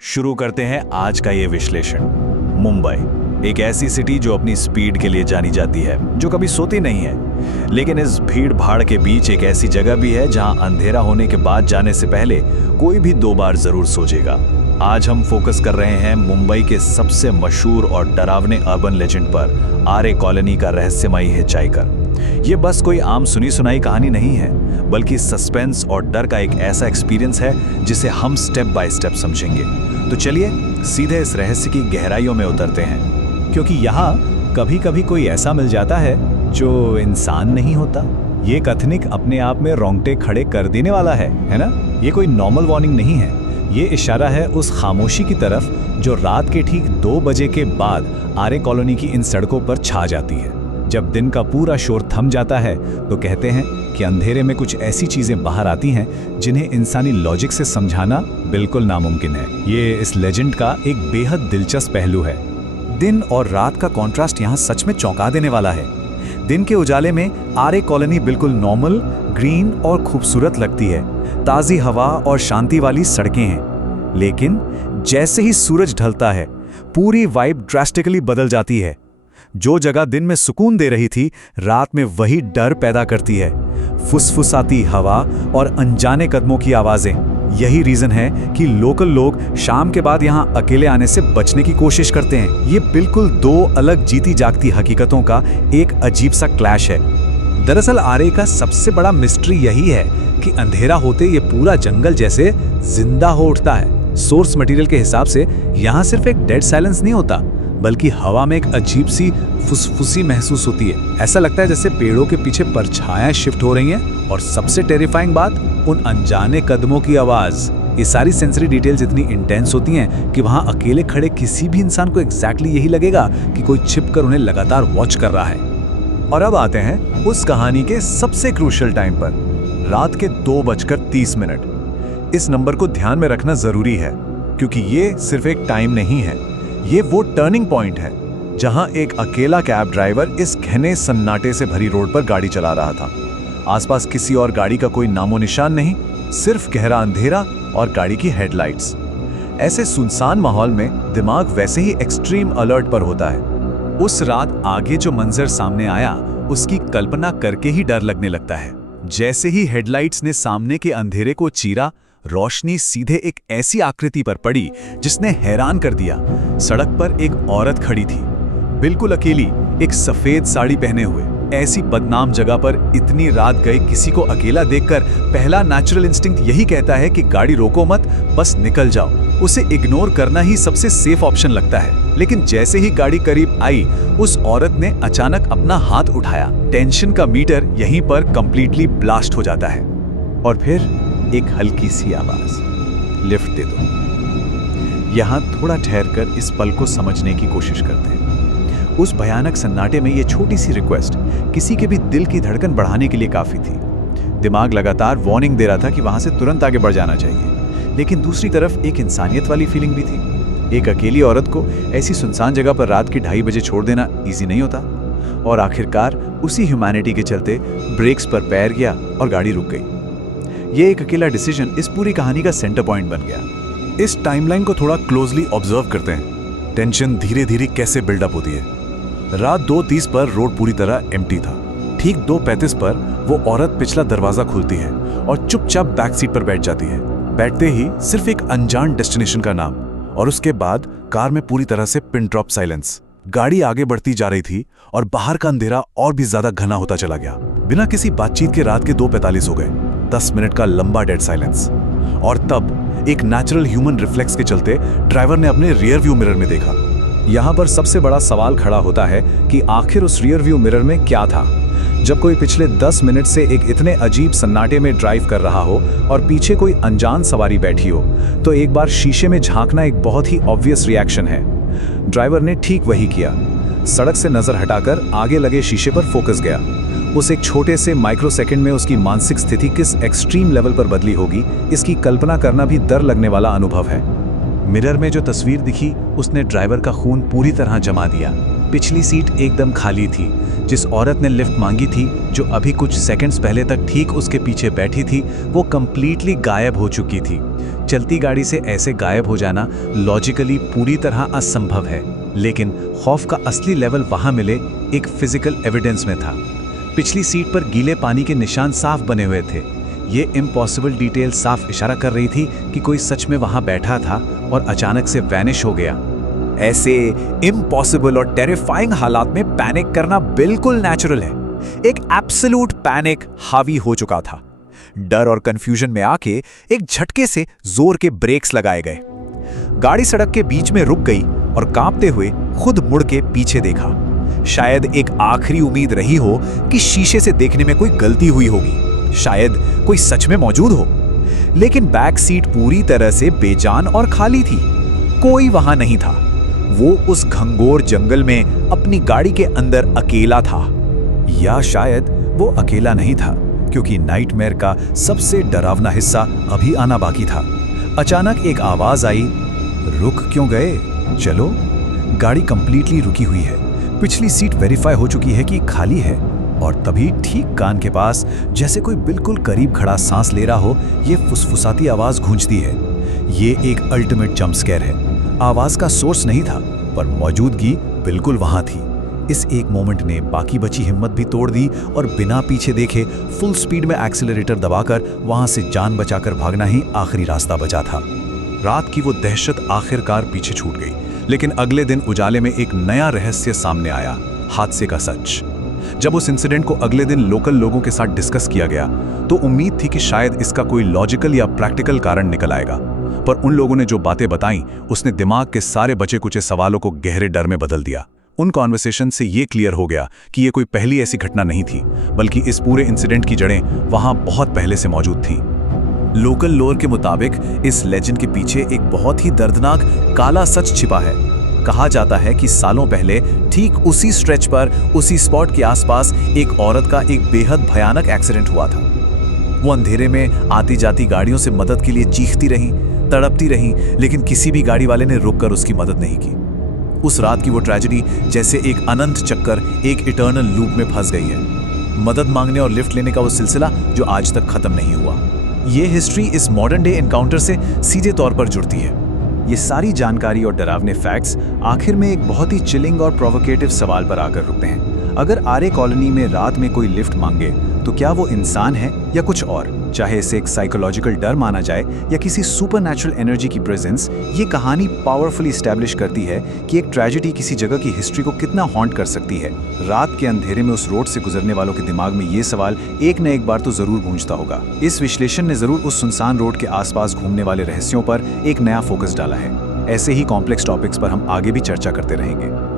शुरू करते हैं आज का ये विश्लेषण। मुंबई एक ऐसी सिटी जो अपनी स्पीड के लिए जानी जाती है, जो कभी सोती नहीं है। लेकिन इस भीड़ भाड़ के बीच एक ऐसी जगह भी है जहां अंधेरा होने के बाद जाने से पहले कोई भी 2 बार जरूर सोचेगा। आज हम फोकस कर रहे हैं मुंबई के सबसे मशहूर और डरावने अर्बन लेजेंड पर, आरे कॉलोनी का रहस्यमयी हिचहाइकर। ये बस कोई आम सुनी सुनाई कहानी नहीं है, बल्कि सस्पेंस और डर का एक ऐसा एक्सपीरियंस है जिसे हम स्टेप बाय स्टेप समझेंगे। तो चलिए सीधे इस रहस्य की गहराइयों में उतरते हैं, क्योंकि यहाँ कभी कभी कोई ऐसा मिल जाता है जो इंसान नहीं होता। ये कथनिक अपने आप में रोंगटे खड़े कर देने वाला है ना? ये कोई नॉर्मल वार्निंग नहीं है, ये इशारा है उस खामोशी की तरफ जो रात के ठीक 2 बजे के बाद आरे कॉलोनी की इन सड़कों पर छा जाती है। जब दिन का पूरा शोर थम जाता है तो कहते हैं कि अंधेरे में कुछ ऐसी चीजें बाहर आती हैं जिन्हें इंसानी लॉजिक से समझाना बिल्कुल नामुमकिन है। ये इस लेजेंड का एक बेहद दिलचस्प पहलू है। दिन और रात का कॉन्ट्रास्ट यहाँ सच में चौंका देने वाला है। दिन के उजाले में आरे कॉलोनी बिल्कुल नॉर्मल, ग्रीन और खूबसूरत लगती है। ताज़ी हवा और शांति वाली सड़कें हैं। लेकिन जैसे ही सूरज ढलता है, पूरी वाइब ड्रास्टिकली बदल जाती है। जो जगह दिन में सुकून दे रही थी, रात में वही डर पैदा करती है। फुसफुसाती हवा और अनजाने कदमों की आवाजें। यही रीजन है कि लोकल लोग शाम के बाद यहाँ अकेले आने से बचने की कोशिश करते हैं। ये बिल्कुल 2 अलग जीती जागती हकीकतों का एक अजीब सा क्लैश है। दरअसल आरे का सबसे बड़ा मिस्ट्री यही है कि अंधेरा होते ये पूरा जंगल जैसे जिंदा हो उठता है। सोर्स मटेरियल के हिसाब से यहाँ सिर्फ एक डेड साइलेंस नहीं होता, बल्कि हवा में एक अजीब सी फुसफुसी महसूस होती है। ऐसा लगता है जैसे पेड़ों के पीछे परछायां शिफ्ट हो रही हैं। और सबसे टेरिफाइंग बात, उन अनजाने कदमों की आवाज। ये सारी सेंसरी डिटेल्स इतनी इंटेंस होती हैं कि वहां अकेले खड़े किसी भी इंसान को एग्जैक्टली यही लगेगा कि कोई छिपकर उन्हें लगातार वॉच कर रहा है। और अब आते हैं उस कहानी के सबसे क्रूशियल टाइम पर, रात के 2:30। इस नंबर को ध्यान में रखना जरूरी है, क्योंकि ये सिर्फ एक टाइम नहीं है, ये वो टर्निंग पॉइंट है जहां एक अकेला कैब ड्राइवर इस घने सन्नाटे से भरी रोड पर गाड़ी चला रहा था। आसपास किसी और गाड़ी का कोई नामो निशान नहीं, सिर्फ गहरा अंधेरा और गाड़ी की हेडलाइट्स। ऐसे सुनसान माहौल में दिमाग वैसे ही एक्सट्रीम अलर्ट पर होता है। उस रात आगे जो मंजर सामने आया, उसकी कल्पना करके ही डर लगने लगता है। जैसे ही हेडलाइट्स ने सामने के अंधेरे को चीरा, रोशनी सीधे एक ऐसी आकृति पर पड़ी जिसने हैरान कर दिया। सड़क पर एक औरत खड़ी थी, बिल्कुल अकेली, एक सफेद साड़ी पहने हुए। ऐसी बदनाम जगह पर इतनी रात गए किसी को अकेला देखकर पहला नेचुरल इंस्टिंक्ट यही कहता है कि गाड़ी रोको मत, बस निकल जाओ। उसे इग्नोर करना ही सबसे सेफ ऑप्शन लगता है। लेकिन जैसे ही गाड़ी करीब आई, उस औरत ने अचानक अपना हाथ उठाया। टेंशन का मीटर यहीं पर कंप्लीटली ब्लास्ट हो जाता है। और फिर एक हल्की सी आवाज, लिफ्ट दे दो। यहां थोड़ा ठहरकर इस पल को समझने की कोशिश करते हैं। उस भयानक सन्नाटे में ये छोटी सी रिक्वेस्ट किसी के भी दिल की धड़कन बढ़ाने के लिए काफी थी। दिमाग लगातार वार्निंग दे रहा था कि वहां से तुरंत आगे बढ़ जाना चाहिए, लेकिन दूसरी तरफ एक इंसानियत वाली फीलिंग भी थी। एक अकेली औरत को ऐसी सुनसान जगह पर रात के 2:30 बजे छोड़ देना इजी नहीं होता। और आखिरकार उसी ह्यूमैनिटी के चलते ब्रेक्स पर पैर गया और गाड़ी रुक गई। ये एक अकेला डिसीजन इस पूरी कहानी का सेंटर पॉइंट बन गया। इस टाइमलाइन को थोड़ा क्लोजली ऑब्जर्व करते हैं। टेंशन धीरे धीरे कैसे बिल्डअप होती है। रात 2:30 पर रोड पूरी तरह एम्प्टी था। ठीक 2:35 पर वो औरत पिछला दरवाजा खुलती है और चुपचाप बैक सीट पर बैठ जाती है। बैठते ही सिर्फ एक अनजान डेस्टिनेशन का नाम, और उसके बाद कार में पूरी तरह से पिन ड्रॉप साइलेंस। गाड़ी आगे बढ़ती जा रही थी और बाहर का अंधेरा और भी ज्यादा घना होता चला गया। बिना किसी बातचीत के रात के 2:45 हो गए। 10 मिनट का लंबा डेड साइलेंस। और तब एक नेचुरल ह्यूमन रिफ्लेक्स के चलते ड्राइवर ने अपने रियर व्यू मिरर में देखा। यहाँ पर सबसे बड़ा सवाल खड़ा होता है कि आखिर उस रियर व्यू मिरर में क्या था। जब कोई पिछले 10 मिनट से एक इतने अजीब सन्नाटे में ड्राइव कर रहा हो और पीछे कोई अनजान सवारी बैठी हो, तो एक बार शीशे में झांकना एक बहुत ही ऑब्वियस रिएक्शन है। ड्राइवर ने ठीक वही किया। सड़क से नजर हटाकर आगे लगे शीशे पर फोकस गया। उस एक छोटे से माइक्रो सेकंड में उसकी मानसिक स्थिति किस एक्सट्रीम लेवल पर बदली होगी, इसकी कल्पना करना भी डर लगने वाला अनुभव है। मिरर में जो तस्वीर दिखी, उसने ड्राइवर का खून पूरी तरह जमा दिया। पिछली सीट एकदम खाली थी। जिस औरत ने लिफ्ट मांगी थी, जो अभी कुछ सेकंड्स पहले तक ठीक उसके पीछे बैठी थी, वो कंप्लीटली गायब हो चुकी थी। चलती गाड़ी से ऐसे गायब हो जाना लॉजिकली पूरी तरह असंभव है, लेकिन खौफ का असली लेवल वहां मिले एक फिजिकल एविडेंस में था। पिछली सीट पर गीले पानी के निशान साफ बने हुए थे। ये इम्पॉसिबल डिटेल साफ इशारा कर रही थी कि कोई सच में वहां बैठा था और अचानक से वैनिश हो गया। ऐसे इम्पॉसिबल और टेरिफाइंग हालात में पैनिक करना बिल्कुल नेचुरल है। एक एब्सोल्यूट पैनिक हावी हो चुका था। डर और कंफ्यूजन में आके एक झटके से जोर के ब्रेक्स लगाए गए। गाड़ी सड़क के बीच में रुक गई और कांपते हुए खुद मुड़ के पीछे देखा। शायद एक आखिरी उम्मीद रही हो कि शीशे से देखने में कोई गलती हुई होगी, शायद कोई सच में मौजूद हो। लेकिन बैक सीट पूरी तरह से बेजान और खाली थी। कोई वहां नहीं था। वो उस घंघोर जंगल में अपनी गाड़ी के अंदर अकेला था। या शायद वो अकेला नहीं था, क्योंकि नाइटमेयर का सबसे डरावना हिस्सा अभी आना बाकी था। अचानक एक आवाज आई, रुक क्यों गए? चलो। गाड़ी कंप्लीटली रुकी हुई है। पिछली सीट वेरीफाई हो चुकी है कि खाली है, और तभी ठीक कान के पास जैसे कोई बिल्कुल करीब खड़ा सांस ले रहा हो, ये फुसफुसाती आवाज गूंजती है। ये एक अल्टीमेट जंप स्केयर है। आवाज का सोर्स नहीं था, पर मौजूदगी बिल्कुल वहां थी। इस एक मोमेंट ने बाकी बची हिम्मत भी तोड़ दी और बिना पीछे देखे फुल स्पीड में एक्सीलरेटर दबाकर वहां से जान बचाकर भागना ही आखिरी रास्ता बचा था। रात की वो दहशत आखिरकार पीछे छूट गई, लेकिन अगले दिन उजाले में एक नया रहस्य सामने आया, हादसे का सच। जब उस इंसिडेंट को अगले दिन लोकल लोगों के साथ डिस्कस किया गया, तो उम्मीद थी कि शायद इसका कोई लॉजिकल या प्रैक्टिकल कारण निकल आएगा। पर उन लोगों ने जो बातें बताई, उसने दिमाग के सारे बचे कुचे सवालों को गहरे डर में बदल दिया। उन कॉन्वर्सेशन से ये क्लियर हो गया कि ये कोई पहली ऐसी घटना नहीं थी, बल्कि इस पूरे इंसिडेंट की जड़ें वहां बहुत पहले से मौजूद थीं। लोकल लोर के मुताबिक इस लेजेंड के पीछे एक बहुत ही दर्दनाक काला सच छिपा है। कहा जाता है कि सालों पहले ठीक उसी स्ट्रेच पर, उसी स्पॉट के आसपास एक औरत का एक बेहद भयानक एक्सीडेंट हुआ था। वो अंधेरे में आती जाती गाड़ियों से मदद के लिए चीखती रही, तड़पती रही, लेकिन किसी भी गाड़ी वाले ने रुककर उसकी मदद नहीं की। उस रात की वो ट्रेजेडी जैसे एक अनंत चक्कर, एक इटर्नल लूप में फंस गई है। मदद मांगने और लिफ्ट लेने का वो सिलसिला जो आज तक खत्म नहीं हुआ। ये हिस्ट्री इस मॉडर्न डे एनकाउंटर से सीधे तौर पर जुड़ती है। ये सारी जानकारी और डरावने फैक्ट्स आखिर में एक बहुत ही चिलिंग और प्रोवोकेटिव सवाल पर आकर रुकते हैं। अगर आर्य कॉलोनी में रात में कोई लिफ्ट मांगे, तो क्या वो इंसान है या कुछ और? चाहे इसे एक साइकोलॉजिकल डर माना जाए या किसी सुपरनैचुरल एनर्जी की प्रेजेंस, ये कहानी पावरफुली एस्टैब्लिश करती है कि एक ट्रेजेडी किसी जगह की हिस्ट्री को कितना हॉन्ट कर सकती है। रात के अंधेरे में उस रोड से गुजरने वालों के दिमाग में ये सवाल एक न एक बार तो जरूर गूंजता होगा। इस विश्लेषण ने जरूर उस सुनसान रोड के आसपास घूमने वाले रहस्यों पर एक नया फोकस डाला है। ऐसे ही कॉम्प्लेक्स टॉपिक्स पर हम आगे भी चर्चा करते रहेंगे।